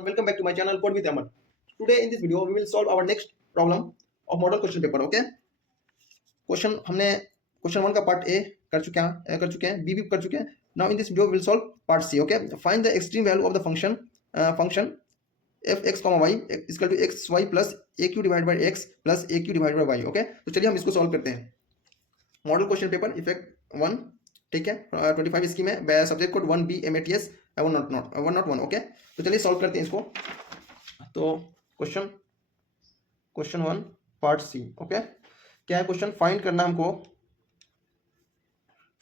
Welcome back to my channel Code with Aman. Today in this video we will solve our next problem of model question paper. Okay, question हमने question 1 का part A कर चुके हैं, B भी कर चुके हैं. Now in this video we will solve part C. Okay, find the extreme value of the function F X comma Y equal to X Y plus A Q divide by x plus A Q divide by Y. Okay, तो चलिए हम इसको solve करते हैं. Model question paper effect 1, ठीक है, 25 इसकी में, subject code 1B MATS 101. Okay, तो चलिए सॉल्व करते हैं इसको. तो क्वेश्चन 1 पार्ट सी. ओके, क्या है क्वेश्चन? फाइंड करना हमको,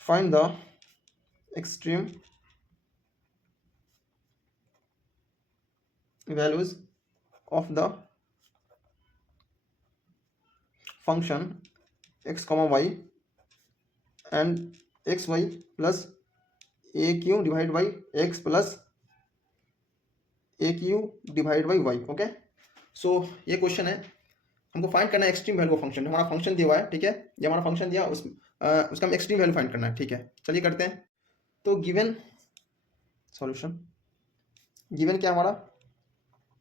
find the extreme values of the function x comma y and x Y plus A Q divide by x plus A Q divide by Y. Okay, so ये question है, हमको find करना है extreme value of function. हमारा function दिया हुआ है, ठीक है, ये हमारा फंक्शन दिया, उसका हम एक्सट्रीम वैल्यू फाइंड करना है. ठीक है, चलिए करते हैं. तो गिवन सॉल्यूशन, गिवन क्या हमारा,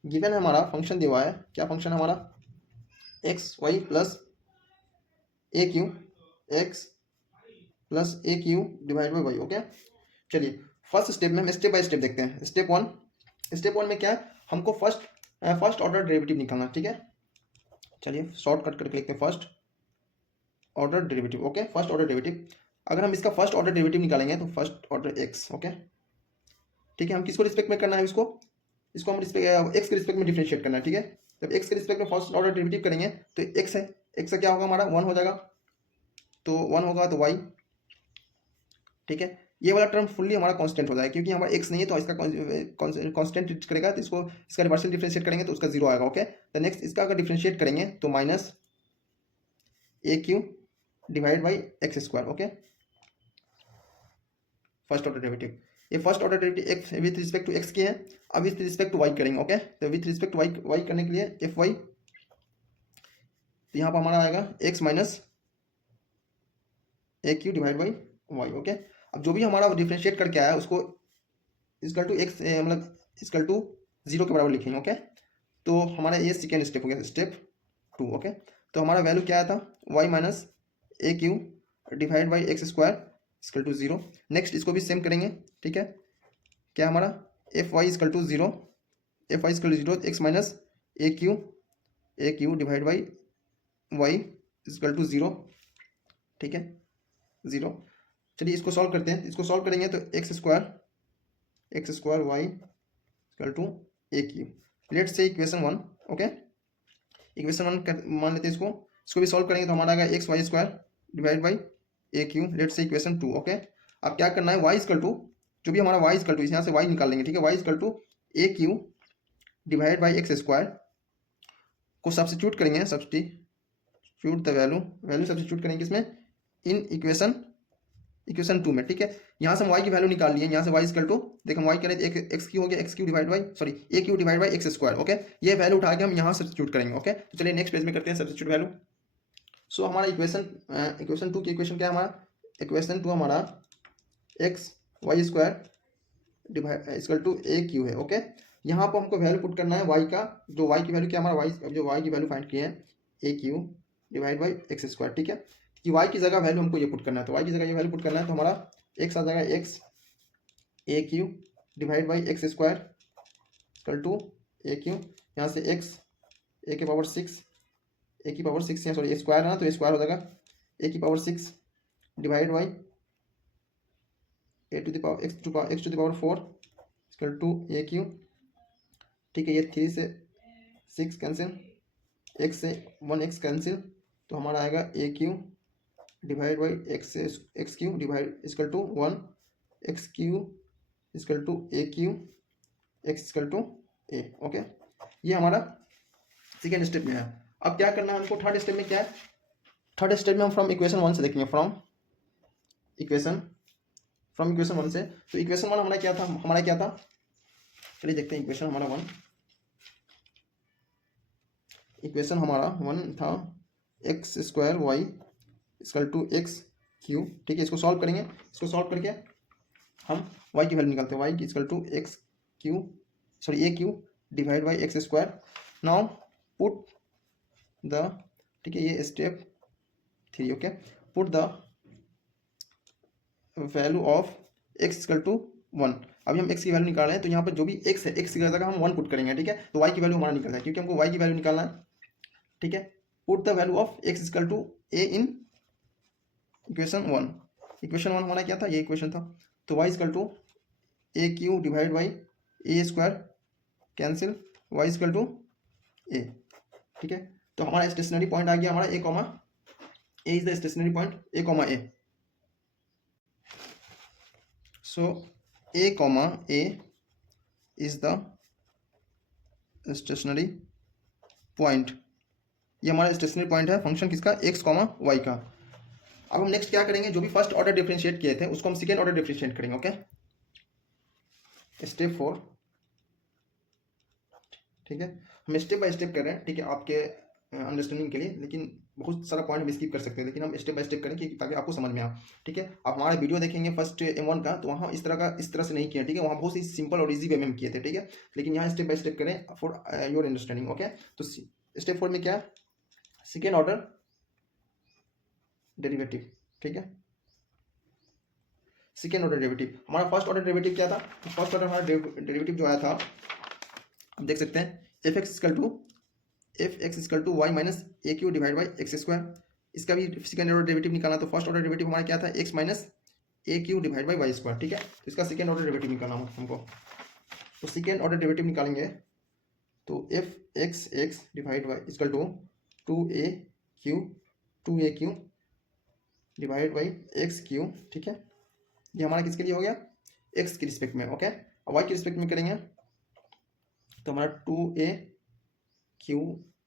गिवन है हमारा फंक्शन दिया हुआ है. क्या फंक्शन है हमारा? X Y plus A Q X plus A Q divide by Y. Okay, चलिए फर्स्ट स्टेप में हम स्टेप बाय स्टेप देखते हैं. स्टेप वन में क्या है, हमको फर्स्ट ऑर्डर डेरिवेटिव निकालना. ठीक है, चलिए शॉर्टकट करके लिखते हैं first order derivative. Okay, first order derivative, अगर हम इसका फर्स्ट ऑर्डर डेरिवेटिव निकालेंगे तो फर्स्ट ऑर्डर एक्स. ओके, ठीक है, हम किसको रिस्पेक्ट में करना है, इसको हम एक्स के रिस्पेक्ट में डिफरेंशिएट करना है. ठीक है, जब एक्स के रिस्पेक्ट में फर्स्ट ऑर्डर डेरिवेटिव करेंगे तो एक्स है, एक्स का क्या होगा हमारा 1 हो जाएगा, तो 1 होगा तो वाई. ठीक है, ये वाला टर्म फुल्ली हमारा कांस्टेंट हो जाएगा, क्योंकि हमारा एक्स नहीं है तो इसका कांस्टेंट रीच करेगा, तो इसका रिवर्सल डिफरेंशिएट करेंगे तो उसका 0 आएगा. ओके, तो नेक्स्ट इसका अगर डिफरेंशिएट करेंगे तो minus A Q divide by x square. Okay, first order derivative, ये first order derivative x with respect to x की है. अब विथ रिस्पेक्ट टू वाई करेंगे. ओके, तो विथ रिस्पेक्ट टू वाई करने के लिए एफ वाई, तो यहाँ पर हमारा आएगा X minus A Q divide by Y. Okay, अब जो भी हमारा डिफरेंशिएट करके आया उसको इक्वल टू एक्स, मतलब इक्वल टू 0 के बराबर लिखेंगे. ओके, तो हमारा ये सेकेंड स्टेप हो गया, स्टेप 2. ओके, तो हमारा वैल्यू क्या आया था, Y minus A Q divide by x square equal to 0. Next इसको भी सेम करेंगे. ठीक है, क्या हमारा F Y equal to 0, F Y equal to 0 X minus A Q divide by Y equal to 0. ठीक है, 0. चलिए इसको सॉल्व करते हैं. इसको सॉल्व करेंगे तो X square Y equal to A Q. Let's say equation 1. Okay, equation 1 मान लेते हैं इसको भी सॉल्व करेंगे तो हमारा आएगा X Y square divide by A Q. Let's say equation 2. Okay, अब क्या करना है, वाई इक्वल टू, जो भी हमारा वाई इक्वल टू, यहाँ से वाई निकाल लेंगे. ठीक है, Y equal to A Q divide by x square को सब्स्टिट्यूट करेंगे, सब्स्टिट्यूट द वैल्यू सब्स्टिट्यूट करेंगे इसमें इन इक्वेशन 2 में. ठीक है, यहाँ से हम y की वैल्यू निकाल लिए, यहाँ से y इक्वल टू, देखो हम y करें तो एक्स क्यू हो गया, x cube divide by A Q divide by x square. Okay, ये वैल्यू उठा के हम यहाँ सब्स्टिट्यूट करेंगे. ओके, तो चलिए नेक्स्ट पेज में करते हैं सब्स्टिट्यूट वैल्यू. सो हमारा इक्वेशन 2 की इक्वेशन क्या है हमारा, इक्वेशन 2 हमारा X Y square divide equal to A Q है. ओके, यहाँ पर हमको वैल्यू पुट करना है y का, जो y की वैल्यू क्या हमारा जो y की वैल्यू फाइंड किए हैं a Q divide by x square. ठीक है, कि y की जगह वैल्यू हमको ये पुट करना है, तो y की जगह ये वैल्यू पुट करना है, तो हमारा x आ जाएगा X A Q divide by x square equal to A Q. यहाँ से x ए की पावर 6 यहाँ सॉरी स्क्वायर है ना, तो स्क्वायर हो जाएगा ए की power 6 divide by A to the power X to the power 4 equal to A Q. ठीक है, ये 3 से 6 कैंसिल, x से 1x कैंसिल, तो हमारा आएगा a Q divide by x cube divide equal to 1 x cube equal to A Q x equal to A. Okay, ये हमारा सेकेंड स्टेप में है. अब क्या करना है हमको, थर्ड स्टेप में क्या है, थर्ड स्टेप में हम फ्रॉम इक्वेशन 1 से देखेंगे, फ्रॉम इक्वेशन 1 से. तो इक्वेशन 1 हमारा क्या था, चलिए देखते हैं. इक्वेशन हमारा 1 था X square Y equal to X Q. ठीक है, इसको सॉल्व करेंगे. इसको सॉल्व करके हम y की वैल्यू निकालते हैं, y की equal to X Q A Q divide by x square. Now put the, ठीक है, ये step 3, okay, put the value of X equal to 1। अभी हम x की वैल्यू निकाल रहे हैं, तो यहाँ पर जो भी x है, x की जगह हम 1 पुट करेंगे, ठीक है। तो y की वैल्यू हमारा निकलना है, क्योंकि हमको y की वैल्यू निकालना है, ठीक है। Put the value of x equal to a in equation 1। Equation 1 हमारा क्या था, ये इक्वेशन था। तो y equal to A Q divide by A square, cancel, y equal to a, ठीक है। तो हमारा स्टेशनरी पॉइंट आ गया हमारा a comma a is the stationary point a comma a। So a comma a is the stationary point. ये हमारा stationary point है function किसका, x कॉमा y का। अब हम नेक्स्ट क्या करेंगे, जो भी फर्स्ट ऑर्डर डिफरेंशिएट किए थे उसको हम सेकेंड ऑर्डर डिफरेंशिएट करेंगे, ओके। स्टेप 4, ठीक है। हम स्टेप बाय स्टेप कर रहे हैं, ठीक है, आपके अंडरस्टैंडिंग के लिए, लेकिन बहुत सारा पॉइंट हम स्किप कर सकते हैं, लेकिन हम स्टेप बाय स्टेप करें ताकि आपको समझ में आए, ठीक है। आप हमारा वीडियो देखेंगे फर्स्ट M1 का, तो वहाँ इस तरह से नहीं किया, ठीक है। वहाँ बहुत ही सिंपल और इजी वे में हम किए थे, ठीक है। लेकिन यहाँ स्टेप बाय स्टेप करें फॉर योर अंडरस्टैंडिंग, ओके। तो स्टेप 4 में क्या है, सेकेंड ऑर्डर डेरिवेटिव, ठीक है। सेकेंड ऑर्डर डेरिवेटिव, हमारा फर्स्ट ऑर्डर डेरिवेटिव क्या था, फर्स्ट ऑर्डर हमारा डेरिवेटिव जो आया था, आप देख सकते हैं, F X equal to Y minus A Q divide by x square. इसका भी सेकेंड ऑर्डर डेरिवेटिव निकालना, तो फर्स्ट ऑर्डर डेरिवेटिव हमारा क्या था, X minus A Q divide by Y square, ठीक है। तो इसका सेकेंड ऑर्डर डेरिवेटिव निकालना हमको, तो सेकेंड ऑर्डर डेरिवेटिव निकालेंगे, तो F X divide by equal to 2a Q divide by x Q, ठीक है। ये हमारा किसके लिए हो गया, एक्स के रिस्पेक्ट में, ओके। और वाई के रिस्पेक्ट में करेंगे, तो हमारा 2a Q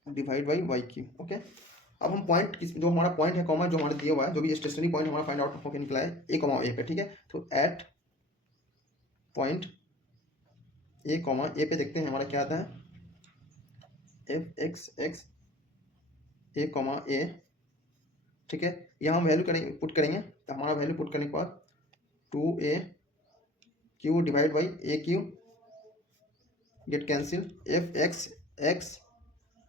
divide by Y Q, okay. अब हम पॉइंट जो हमारा पॉइंट है कॉमा जो हमारे दिया हुआ है, जो भी स्टेशनरी पॉइंट हमारा फाइंड आउट होकर निकला है ए कॉमा ए पे, ठीक है। तो एट पॉइंट ए कॉमा ए पे देखते हैं हमारा क्या आता है, एफ एक्स ए कॉमा ए, ठीक है। यहाँ हम वैल्यू करेंगे, पुट करेंगे, तो हमारा वैल्यू पुट करने के बाद 2a Q divide by A Q get cancel, F X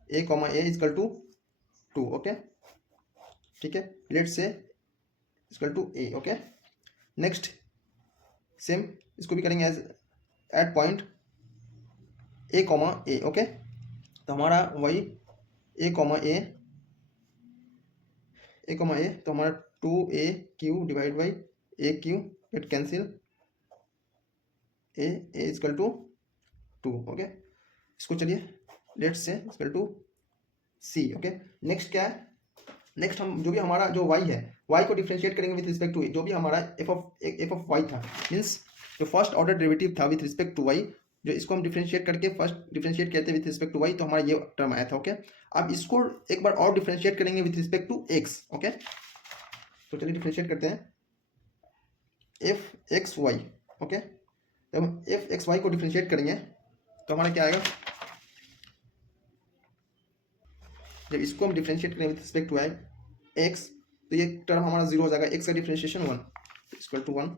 A comma A equal to 2, okay, ठीक है। Let say equal to A, okay. Next same इसको भी करेंगे as at point A comma A, okay. तो हमारा वही A comma A, तो हमारा 2a Q divide by A Q get cancel, A equal to 2, okay. इसको चलिए let say equal to C, okay. Next क्या है, नेक्स्ट हम जो भी हमारा जो y है, y को डिफरेंशिएट करेंगे विथ रिस्पेक्ट टू जो भी हमारा f ऑफ y था, मीन्स जो फर्स्ट ऑर्डर डेरिवेटिव था विथ रिस्पेक्ट टू y, जो इसको हम डिफरेंशिएट करके फर्स्ट डिफरेंशिएट करते हैं विथ रिस्पेक्ट टू y, तो हमारा ये टर्म आया था, ओके। अब इसको एक बार और डिफरेंशिएट करेंगे with respect to x, okay. तो चलिए डिफरेंशिएट करते हैं एफ एक्स वाई, ओके। जब हम एफ एक्स वाई को डिफरेंशिएट करेंगे तो हमारा क्या आएगा, जब इसको हम डिफरेंशिएट करेंगे विथ रिस्पेक्ट टू एक्स, तो ये टर्म हमारा 0 हो जाएगा, एक्स का डिफरेंशिएशन 1 इक्वल टू 1,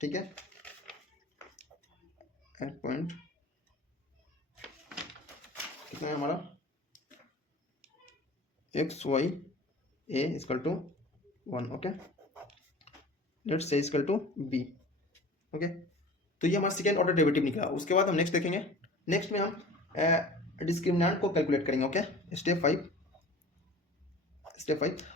ठीक है। एट पॉइंट कितना है हमारा, X Y A equal to 1, okay. Let's say equal to B, okay. तो ये हमारा सेकेंड ऑर्डर डेरिवेटिव निकला। उसके बाद हम नेक्स्ट देखेंगे, नेक्स्ट में हम डिस्क्रिमिनेंट को कैलकुलेट करेंगे, ओके। स्टेप 5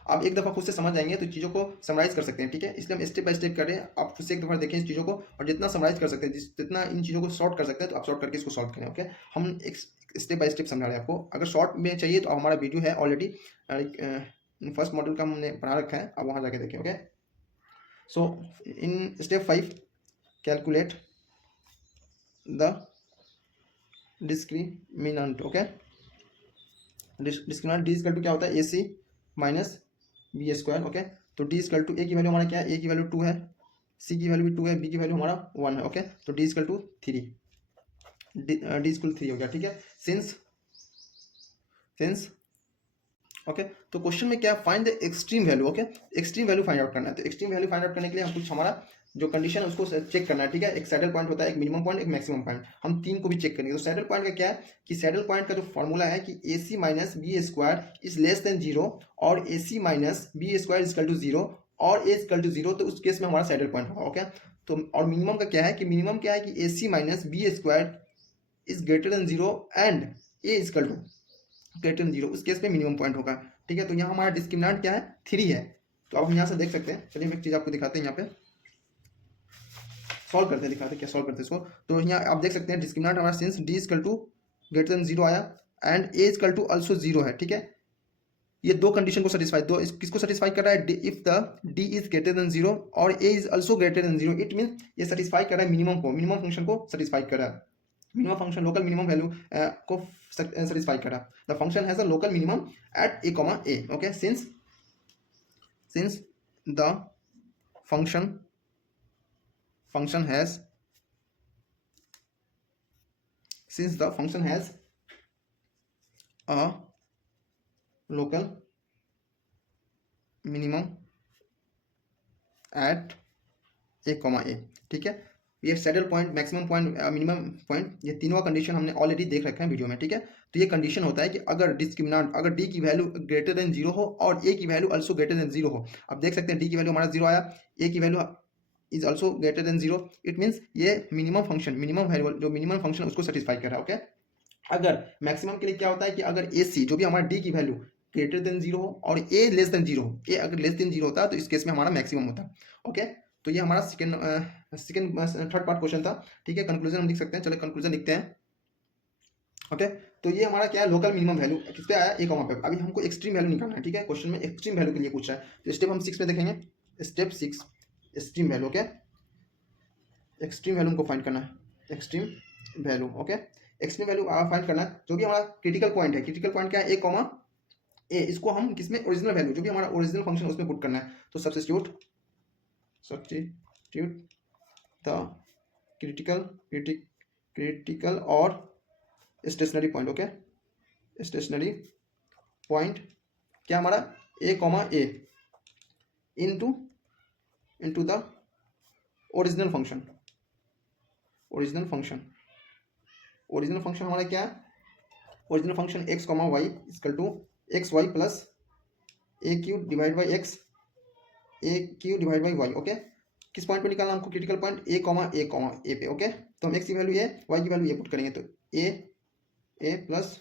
आप एक दफ़ा खुद से समझ जाएंगे तो चीज़ों को समराइज कर सकते हैं, ठीक है। इसलिए हम स्टेप बाय स्टेप कर रहे हैं, आप खुद से एक दफ़ा देखें इस चीज़ों को, और जितना समराइज कर सकते हैं, जितना इन चीज़ों को शॉर्ट कर सकते हैं, तो आप शॉर्ट करके इसको सॉल्व करें, ओके। हम एक स्टेप बाय स्टेप समझा रहे हैं आपको। अगर शॉर्ट में चाहिए तो हमारा वीडियो है ऑलरेडी, फर्स्ट मॉड्यूल का हमने बना रखा है, आप वहाँ जाके देखें, okay. So in step 5 calculate the discriminant, okay. Discriminant D equal to क्या होता है, A C minus B square, okay. तो डी इक्वल टू ए की वैल्यू हमारा क्या है, ए की वैल्यू 2 है, सी की वैल्यू भी 2 है, बी की वैल्यू हमारा 1 है, ओके। तो D equal to 3, D equal 3 हो गया, ठीक है। Since okay. तो क्वेश्चन में क्या, find the extreme value, okay. Extreme value find out करना है। तो एक्सट्रीम वैल्यू फाइंड आउट करने के लिए हम कुछ हमारा जो कंडीशन है उसको चेक करना है, ठीक है। एक सैडल पॉइंट होता है, एक मिनिमम पॉइंट, एक मैक्सिमम पॉइंट, हम तीन को भी चेक करेंगे। तो सैडल पॉइंट का क्या है कि सैडल पॉइंट का जो फॉर्मूला है कि AC minus B square is less than 0 और AC minus B square is equal to 0 और A इक्वल टू 0, तो उस केस में हमारा सैडल पॉइंट होगा, ओके। तो और मिनिमम का क्या है कि मिनिमम क्या है कि AC minus B square is greater than 0 and A is equal to greater than 0, उस केस में मिनिमम पॉइंट होगा, ठीक है। तो यहाँ हमारा डिस्क्रिमिनेंट क्या है 3 है। तो अब हम यहाँ से देख सकते हैं, चलिए हम एक चीज़ आपको दिखाते हैं, यहाँ पे सॉल्व करते हैं, दिखाते हैं क्या सॉल्व करते हैं इसको। तो यहाँ आप देख सकते हैं डिस्क्रिमिनेंट हमारा since D equal to greater than 0 आया and A equal to also 0 है, ठीक है। ये दो कंडीशन को सेटिस्फाई, दो किसको सेटिस्फाई कर रहा है, if the D is greater than 0 और A is also greater than 0, it mean ये सेटिस्फाई कर रहा है मिनिमम को, मिनिमम फंक्शन को सेटिस्फाई कर रहा है, minimum function local minimum value को सेटिस्फाई कर रहा है। The function has a local minimum at A, okay. Since the function has since the function has a local minimum at A, ठीक है। ये saddle point, maximum point, minimum point, ये तीनों condition हमने ऑलरेडी देख रखा है वीडियो में, ठीक है। तो ये कंडीशन होता है कि अगर डिस्क्रिमिनेंट, अगर D की वैल्यू ग्रेटर देन 0 हो और A की वैल्यू ऑल्सो ग्रेटर देन 0 हो। अब देख सकते हैं D की वैल्यू हमारा 0 आया, A की value is also greater than 0, it means ये मिनिमम फंक्शन, मिनिमम वैल्यू जो मिनिमम फंक्शन उसको सेटिस्फाई कर रहा है, ओके। अगर मैक्सिमम के लिए क्या होता है कि अगर AC जो भी हमारा D की वैल्यू ग्रेटर देन 0 हो और A लेस देन 0 हो, A अगर लेस देन 0 होता है तो इस केस में हमारा मैक्सिमम होता है, ओके। तो ये हमारा थर्ड पार्ट क्वेश्चन था, ठीक है। कंक्लूजन हम लिख सकते हैं, चलो कंक्लूजन लिखते हैं, ओके। तो ये हमारा क्या है, लोकल मिनिमम वैल्यू किस पे आया, A, पे। अभी हमको एक्सट्रीम वैल्यू निकालना है, ठीक है। क्वेश्चन में एक्सट्रीम वैल्यू के लिए पूछ रहा है, तो स्टेप हम 6 में देखेंगे। Step 6 extreme value, okay. Extreme value को फाइंड करना है, extreme value, okay. Extreme value find करना है, जो भी हमारा क्रिटिकल पॉइंट है, क्रिटिकल पॉइंट क्या है, A, इसको हम किसमें, ओरिजिनल वैल्यू जो भी हमारा ओरिजिनल फंक्शन उसमें पुट करना है। तो सब्स्टिट्यूट द क्रिटिकल और stationary point, okay. Stationary point क्या हमारा A, into the original function हमारा क्या है, original function x, y equal to XY plus AQ divide by x, AQ divide by y, okay. किस पॉइंट पे निकालना हमको, क्रिटिकल पॉइंट A, पे, ओके। तो हम x की वैल्यू A, y की वैल्यू A पुट करेंगे, तो A plus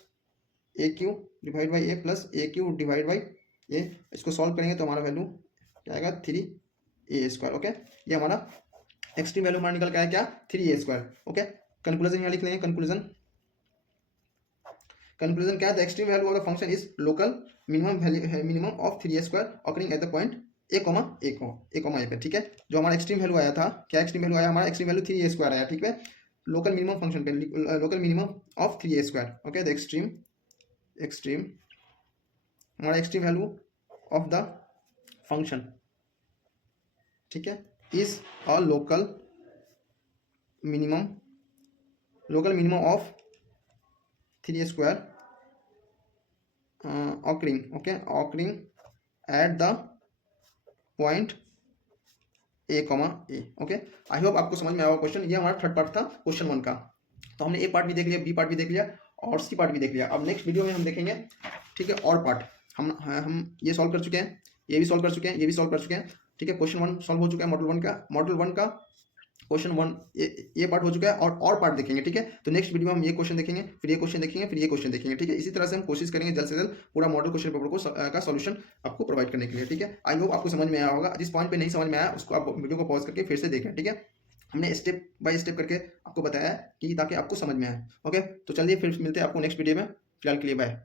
AQ divide by A plus AQ divide by A, इसको सॉल्व करेंगे तो हमारा वैल्यू क्या आएगा 3A स्क्वायर, ओके। ये हमारा एक्सट्रीम वैल्यू हमारा निकल के आया क्या, 3A स्क्वायर, ओके। कंक्लूजन यहाँ लिख लेंगे, कंक्लूजन क्या है, the extreme value of the function is local minimum of 3A square occurring at the point A, पे, ठीक है। जो हमारा एक्सट्रीम वैल्यू आया था, क्या एक्सट्रीम वैल्यू आया, हमारा एक्सट्रीम वैल्यू 3A स्क्वायर आया, ठीक है। लोकल मिनिमम फंक्शन पे, local minimum of 3A square, okay. The extreme हमारा extreme value of the function, ठीक है, is a local minimum of 3A square occurring at the point A, okay. I hope आपको समझ में आया question. ये हमारा थर्ड पार्ट था क्वेश्चन 1 का। तो हमने A पार्ट भी देख लिया, B पार्ट भी देख लिया और C पार्ट भी देख लिया। अब नेक्स्ट वीडियो में हम देखेंगे, ठीक है, और पार्ट हम ये सॉल्व कर चुके हैं, ये भी सॉल्व कर चुके हैं, ये भी सॉल्व कर चुके हैं, ठीक है। क्वेश्चन 1 सॉल्व हो चुका है, मॉडल 1 का क्वेश्चन 1 ये पार्ट हो चुका है और पार्ट देखेंगे, ठीक है। तो नेक्स्ट वीडियो में हम ये क्वेश्चन देखेंगे, फिर ये क्वेश्चन देखेंगे, फिर ये क्वेश्चन देखेंगे, ठीक है। इसी तरह से हम कोशिश करेंगे जल्द से जल्द पूरा मॉडल क्वेश्चन पेपर को का सॉल्यूशन आपको प्रोवाइड करने के लिए, ठीक है। आई होप आपको समझ में आया होगा। जिस पॉइंट पे नहीं समझ में आया उसको आप वीडियो को पॉज करके फिर से देखें, ठीक है। हमने स्टेप बाय स्टेप करके आपको बताया कि ताकि आपको समझ में आए, ओके। तो चलिए फिर मिलते हैं आपको नेक्स्ट वीडियो में, फिलहाल के लिए बाय।